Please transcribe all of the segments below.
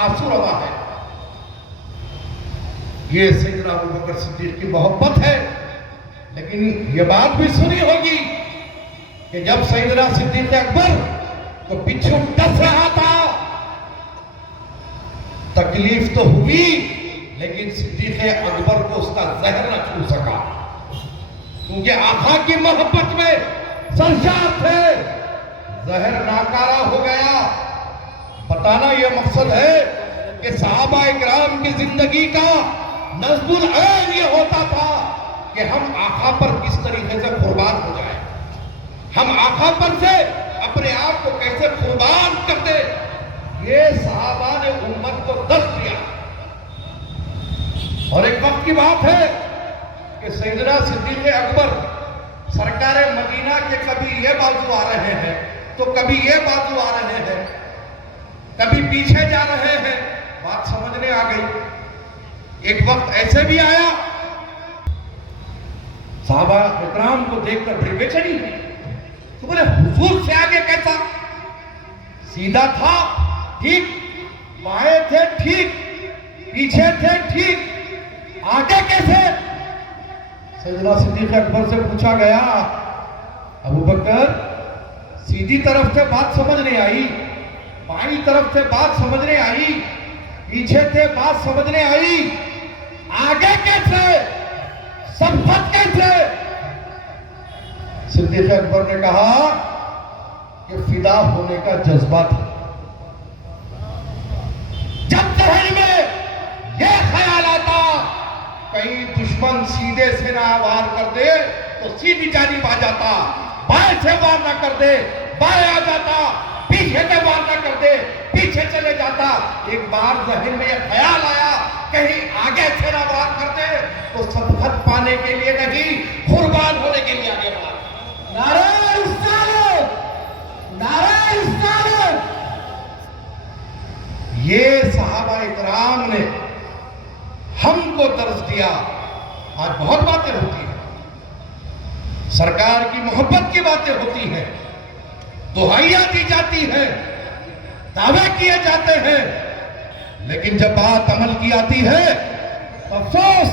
آنسو روا ہے. یہ سیدنا ابوبکر صدیق کی محبت ہے. لیکن یہ بات بھی سنی ہوگی کہ جب سیدنا صدیق اکبر کو بچھو ڈس رہا تھا، تکلیف تو ہوئی لیکن صدیق اکبر کو اس کا زہر نہ چھو سکا، کیونکہ آقا کی محبت میں سرشار تھے. زہر ناکارہ ہو گیا. بتانا یہ مقصد ہے کہ صحابہ اکرام کی زندگی کا نظم العین یہ ہوتا تھا کہ ہم آقا پر کس طریقے سے قربان ہو جائیں، ہم آقا پر سے اپنے آپ کو کیسے قربان کرتے. یہ صحابہ نے امت کو درس دیا. اور ایک وقت کی بات ہے کہ سیدنا صدیق اکبر سرکار مدینہ کے کبھی یہ بازو آ رہے ہیں تو کبھی یہ بازو آ رہے ہیں، کبھی پیچھے جا رہے ہیں. بات سمجھنے آ گئی. ایک وقت ایسے بھی آیا صحابہ اکرام کو دیکھ کر بڑی بے چینی ہوئی. تو بولے حضور سے آگے کیسا؟ سیدھا تھا ٹھیک، بائیں تھے ٹھیک، پیچھے تھے ٹھیک، آگے کیسے؟ سیدنا صدیق اکبر سے پوچھا گیا، ابوبکر سیدھی طرف سے بات سمجھ نہیں آئی، بائیں طرف سے بات سمجھ نہیں آئی، پیچھے سے بات سمجھ نہیں آئی، آگے کیسے؟ سبقت کیسے؟ صدیق اکبر نے کہا کہ فدا ہونے کا جذبہ تھا. جب ذہن میں یہ خیال آتا کہیں دشمن سیدھے سے نہ وار کر دے تو سیدھی جانب آ جاتا، بائیں سے وار نہ کر دے بائیں آ جاتا، پیچھے سے وار نہ کر دے پیچھے چلے جاتا. ایک بار ذہن میں یہ خیال آیا کہیں آگے سے نہ وار کر دے تو سبقت پانے کے لیے نہیں، قربان ہونے کے لیے آگے بڑھا. نعرہ رسالت، نعرہ رسالت. یہ صحابہ اکرام نے ہم کو درس دیا. آج بہت باتیں ہوتی ہیں، سرکار کی محبت کی باتیں ہوتی ہیں، دعائیاں دی جاتی ہیں، دعوے کیے جاتے ہیں، لیکن جب بات عمل کی آتی ہے تو افسوس،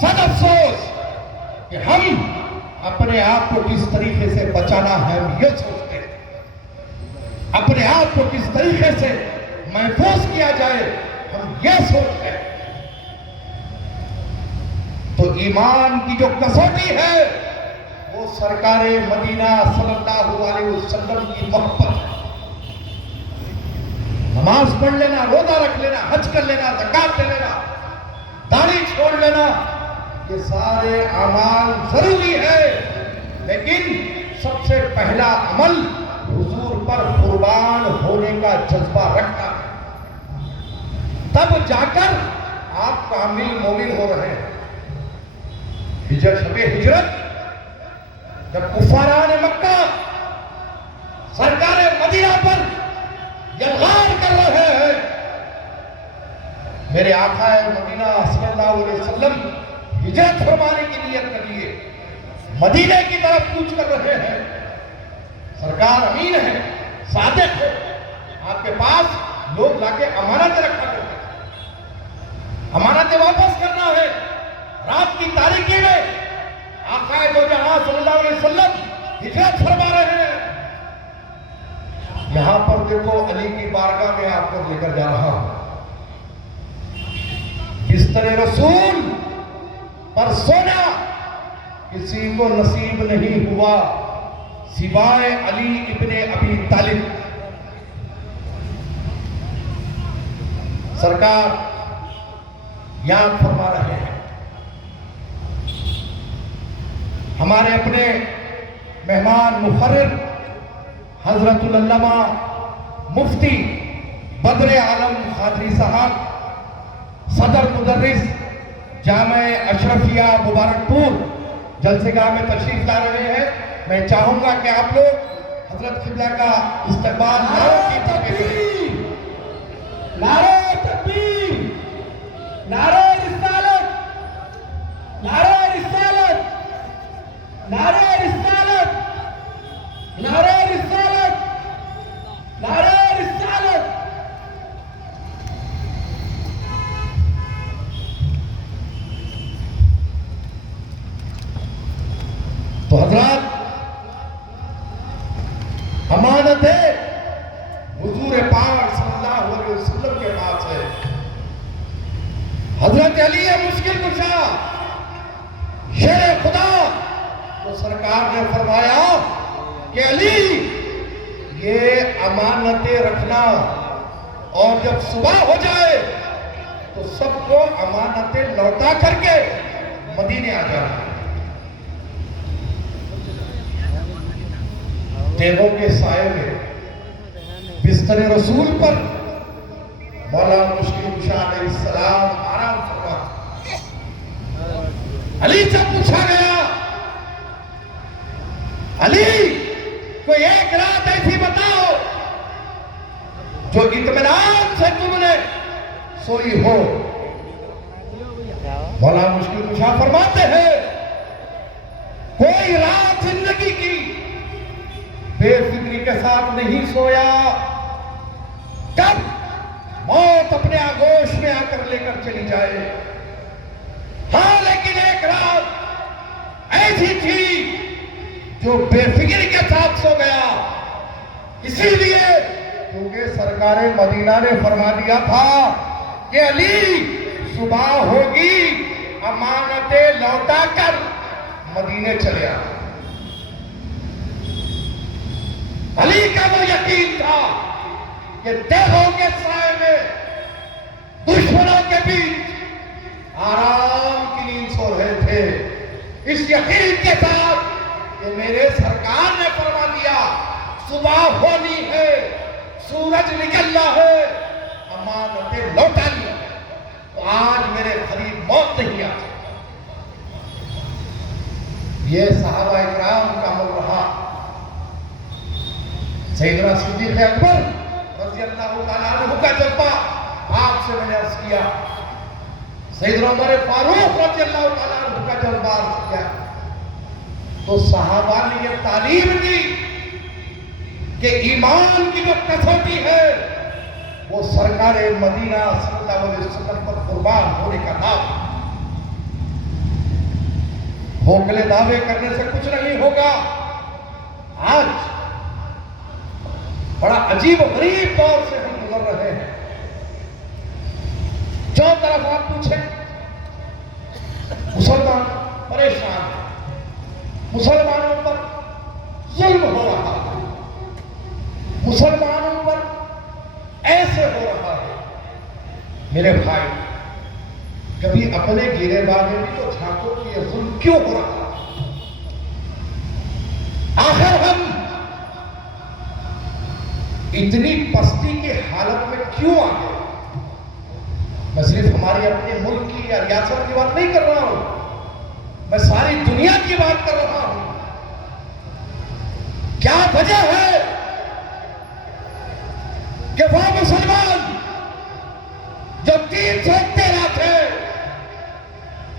سد افسوس کہ ہم اپنے آپ کو کس طریقے سے بچانا ہے ہم یہ سوچتے ہیں، اپنے آپ کو کس طریقے سے محفوظ کیا جائے ہم یہ سوچتے ہیں. تو ایمان کی جو کسوٹی ہے وہ سرکار مدینہ صلی اللہ علیہ وسلم کی محبت ہے. نماز پڑھ لینا، روزہ رکھ لینا، حج کر لینا، زکوٰۃ دے لینا، داڑھی چھوڑ لینا، یہ سارے اعمال ضروری ہے، لیکن سب سے پہلا عمل حضور پر قربان ہونے کا جذبہ رکھنا ہے. تب جا کر آپ کامل مومن ہو رہے ہیں. شب ہجرت جب کفاران مکہ سرکار مدینہ پر یلغار کر رہے ہیں، میرے آقا مدینہ صلی اللہ علیہ وسلم ہجرت فرمانے کی نیت کے لیے مدینہ کی طرف کوچ کر رہے ہیں. سرکار امین ہے، صادق ہے، آپ کے پاس لوگ لا کے امانت رکھا کرتے ہیں، امانتیں واپس کرنا ہے. رات کی تاریکی میں آقا دو جہاں صلی اللہ علیہ وسلم ہجرت فرما رہے ہیں. یہاں پر دیکھو علی کی بارگاہ میں آپ کو لے کر جا رہا ہوں. بستر رسول پر سونا کسی کو نصیب نہیں ہوا سوائے علی ابن ابی طالب. سرکار یاد فرما رہے ہیں. ہمارے اپنے مہمان مقرر حضرت العلامہ مفتی بدر عالم قادری صاحب، صدر مدرس جامع اشرفیہ مبارکپور جلسے گاہ میں تشریف لا رہے ہیں. میں چاہوں گا کہ آپ لوگ حضرت قبلہ کا استقبال نعرہ تکبیر، نعرہ رسالت، نعرہ رسالت، نعرہ رسالت، نعرہ رسالت، نعرہ رسالت. کہ علی یہ امانتیں رکھنا، اور جب صبح ہو جائے تو سب کو امانتیں لوٹا کر کے مدینے آ جانا۔ دیگوں کے سائے میں بستر رسول پر مولا مشکل کشا علیہ السلام آرام فرما۔ علی سے پوچھا گیا، علی کوئی ایک رات ایسی بتاؤ جو اطمینان سے تم نے سوئی ہو۔ مولا مشکل کشا فرماتے ہیں، کوئی رات زندگی کی بے فکری کے ساتھ نہیں سویا، کب موت اپنے آغوش میں آ کر لے کر چلی جائے۔ ہاں لیکن ایک رات ایسی تھی جو بے فکری کے ساتھ سو گیا، اسی لیے کیونکہ سرکار مدینہ نے فرما دیا تھا کہ علی صبح ہوگی امانتیں لوٹا کر مدینے چلے آ۔ علی کا وہ یقین تھا کہ دیگوں کے سائے میں دشمنوں کے بیچ آرام کی نیند سو رہے تھے، اس یقین کے ساتھ کہ میرے سرکار نے فرما دیا صبح ہونی ہے، سورج نکلنا ہے، امانتیں لوٹانی ہے، تو آج میرے قریب موت نہیں آتی۔ یہ صحابہ اکرام کا عمل رہا۔ سیدنا صدیق اکبر رضی اللہ تعالیٰ عنہ کا جذبہ آپ سے میں نے عرض کیا، سیدنا عمر فاروق رضی اللہ تعالیٰ عنہ کا جذبہ عرض کیا، تو صحابہ نے یہ تعلیم دی کہ ایمان کی جو کسوٹی ہے وہ سرکار مدینہ صلی اللہ علیہ وسلم پر قربان ہونے کا نام۔ بھوکلے دعوے کرنے سے کچھ نہیں ہوگا۔ آج بڑا عجیب و غریب دور سے ہم گزر رہے ہیں۔ جو طرف آپ پوچھیں مسلمان پریشان ہیں، مسلمانوں پر ظلم ہو رہا ہے، مسلمانوں پر ایسے ہو رہا ہے۔ میرے بھائی، کبھی اپنے گرے باغے بھی تو جھانکو کہ یہ ظلم کیوں ہو رہا ہے؟ آخر ہم اتنی پستی کی حالت میں کیوں آ گئے؟ میں صرف ہماری اپنے ملک کی یا ریاست کی بات نہیں کر رہا ہوں، میں ساری دنیا کی بات کر رہا ہوں۔ کیا وجہ ہے کہ وہ مسلمان جو 313 تھے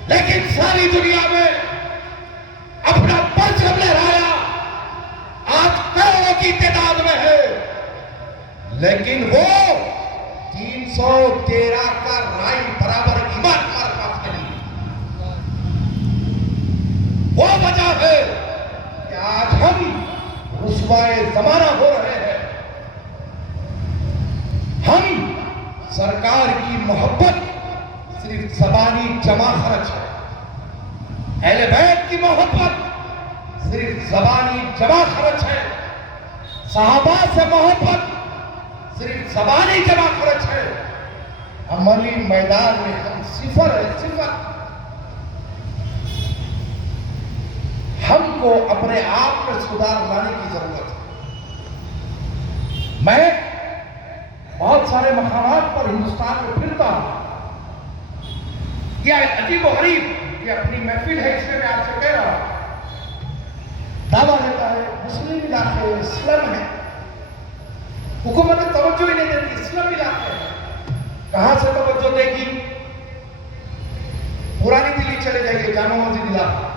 لیکن ساری دنیا میں اپنا پرچم لہرایا، آج کروڑوں کی تعداد میں ہے، لیکن وہ 313 کا رائی برابر ایمان ہمارے پاس نہیں۔ وہ وجہ ہے کہ آج ہم رسوائے زمانہ ہو رہے ہیں۔ ہم سرکار کی محبت صرف زبانی جمع خرچ ہے، اہل بیت کی محبت صرف زبانی جمع خرچ ہے، صحابہ سے محبت صرف زبانی جمع خرچ ہے، عملی میدان میں ہم صفر ہے، صفر۔ ہم کو اپنے آپ میں سدھار لانے کی ضرورت ہے۔ میں بہت سارے مقامات پر ہندوستان میں پھرتا ہوں، یہ عجیب و غریب، یہ اپنی محفل ہے، اس میں میں آپ سے کہہ رہا ہوں، دعویٰ دیتا ہے مسلم علاقے اسلام ہے، حکومت توجہ ہی نہیں دیتی، اسلام علاقے ہے، کہاں سے توجہ دے گی؟ پرانی دلی چلے جائیے، جامع مسجد علاقہ،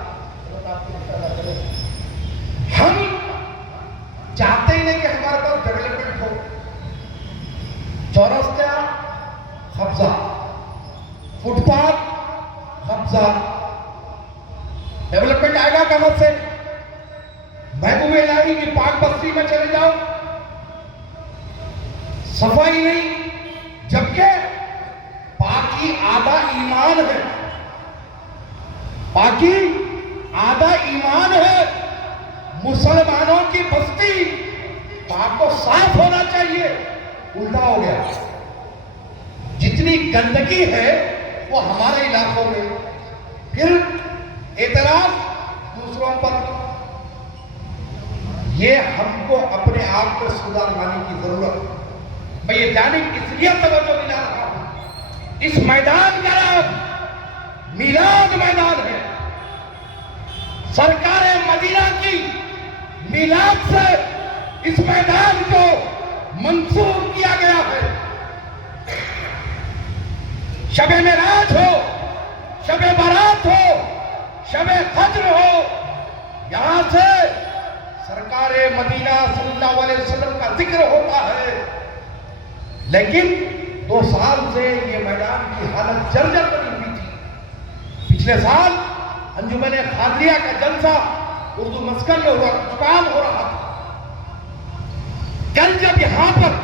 ہم چاہتے ہی نہیں کہ ہمارے پاس ڈیولپمنٹ ہو۔ چورستہ قبضہ، فٹ پاتھ قبضہ، ڈیولپمنٹ آئے گا کہاں سے؟ محبوب الہی کی پاک بستی میں چلے جاؤ، صفائی نہیں، جبکہ پاکی آدھا ایمان ہے، پاکی آدھا ایمان ہے۔ مسلمانوں کی بستی تو آپ کو صاف ہونا چاہیے. الٹا ہو گیا. جتنی گندگی ہے وہ ہمارے علاقوں میں، پھر اعتراض دوسروں پر. یہ ہم کو اپنے آپ کو سدھار لانے کی ضرورت ہے. میں یہ جانب اس لیے توجہ دلا رہا ہوں، اس میدان کا نام میلاد میدان ہے. سرکار مدینہ کی میلاد سے اس میدان کو منسوب کیا گیا ہے. شب معراج ہو، شب برات ہو، شب قدر ہو، یہاں سے سرکار مدینہ صلی اللہ علیہ وسلم کا ذکر ہوتا ہے. لیکن 2 سال سے یہ میدان کی حالت جرجر بنی ہوئی تھی. پچھلے سال انجمن قادریہ کا جلسہ اردو مسکن میں ہوا، کام ہو رہا تھا. کل جب یہاں پر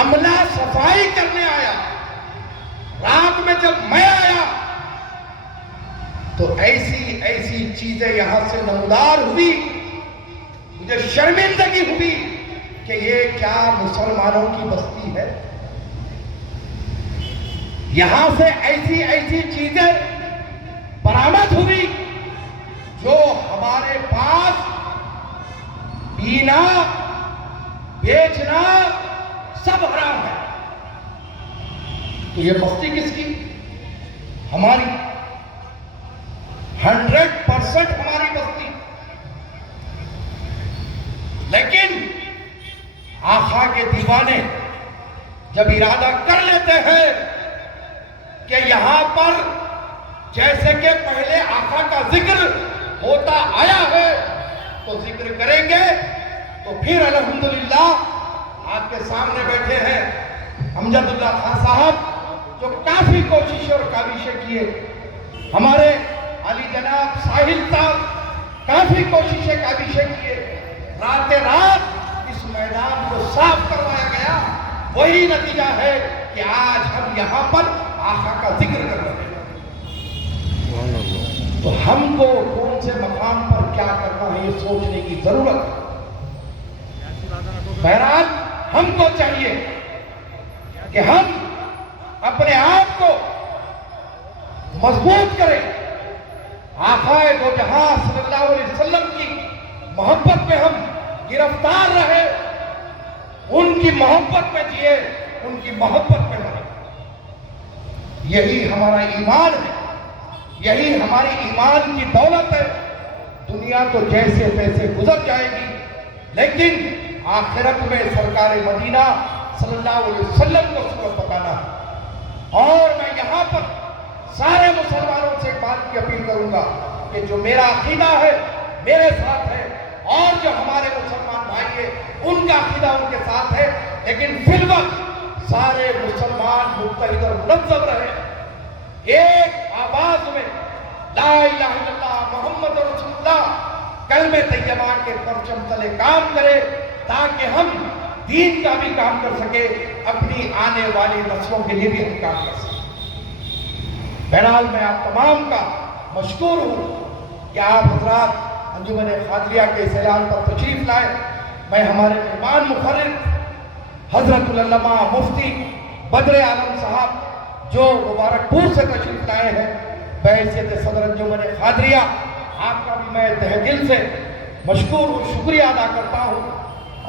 عملہ صفائی کرنے آیا، رات میں جب میں آیا تو ایسی چیزیں یہاں سے نمودار ہوئی. مجھے شرمندگی ہوئی کہ یہ کیا مسلمانوں کی بستی ہے. یہاں سے ایسی چیزیں برآمد ہوئی جو ہمارے پاس پینا بیچنا سب حرام ہے. تو یہ بستی کس کی؟ ہماری. 100% ہماری بستی. لیکن آقا کے دیوانے جب ارادہ کر لیتے ہیں کہ یہاں پر جیسے کہ پہلے آقا کا ذکر ہوتا آیا ہے تو ذکر کریں گے، تو پھر الحمدللہ آپ کے سامنے بیٹھے ہیں امجد اللہ خان صاحب جو کافی کوششیں اور کاوشیں کیے. ہمارے علی جناب ساحل صاحب کافی کوششیں کاوشیں کیے. رات اس میدان کو صاف کروایا گیا. وہی نتیجہ ہے کہ آج ہم یہاں پر آقا کا ذکر کر رہے ہیں. تو ہم کو کون سے مقام پر کیا کرنا ہے یہ سوچنے کی ضرورت ہے. بہرحال ہم کو چاہیے کہ ہم اپنے آپ کو مضبوط کریں. آقا دو جہاں صلی اللہ علیہ وسلم کی محبت میں ہم گرفتار رہے، ان کی محبت میں جیے، ان کی محبت میں رہے. یہی ہمارا ایمان ہے، یہی ہماری ایمان کی دولت ہے. دنیا تو جیسے تیسے گزر جائے گی، لیکن آخرت میں سرکار مدینہ صلی اللہ علیہ وسلم کو صورت بتانا ہے. اور میں یہاں پر سارے مسلمانوں سے ایک بات کی اپیل کروں گا کہ جو میرا عقیدہ ہے میرے ساتھ ہے، اور جو ہمارے مسلمان بھائی ہیں ان کا عقیدہ ان کے ساتھ ہے. لیکن فی الوقت سارے مسلمان متحد اور منظم رہے، ایک آواز میں لا الہ الا اللہ محمد رسول اللہ کلمہ طیبہ کے پرچم تلے کام کرے، تاکہ ہم دین کا بھی کام کر سکے، اپنی آنے والی نسلوں کے لیے بھی ہم کام کر سکیں. بہرحال میں آپ تمام کا مشکور ہوں کہ آپ حضرات انجمن قادریہ کے اس اعلان پر تشریف لائے. میں ہمارے مہمان مقرر حضرت العلامہ مفتی بدر عالم صاحب جو مبارک پور سے تشریف لائے ہیں، بحیثیت صدر انجمن قادریہ آپ کا بھی میں تہ دل سے مشکور ہوں، شکریہ ادا کرتا ہوں.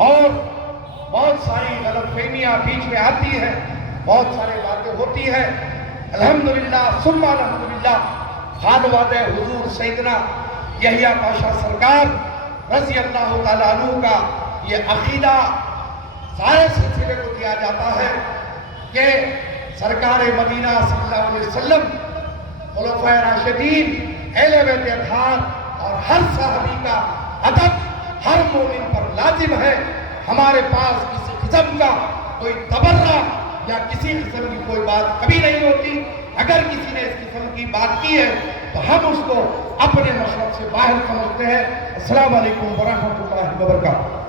اور بہت ساری غلط فہمیاں بیچ میں آتی ہیں، بہت سارے باتیں ہوتی ہیں. الحمدللہ ثم الحمدللہ خانواد حضور سیدنا یحییٰ پاشا سرکار رضی اللہ تعالیٰ عنہ کا یہ عقیدہ سارے سلسلے کو دیا جاتا ہے کہ سرکار مدینہ صلی اللہ علیہ وسلم، خلفائے راشدین، اہل بیت اطہار اور ہر صحابی کا ادب ہر مومن پر لازم ہے. ہمارے پاس کسی قسم کا کوئی تبرہ یا کسی قسم کی کوئی بات کبھی نہیں ہوتی. اگر کسی نے اس قسم کی بات کی ہے تو ہم اس کو اپنے مشرب سے باہر سمجھتے ہیں. السلام علیکم ورحمۃ اللہ وبرکاتہ.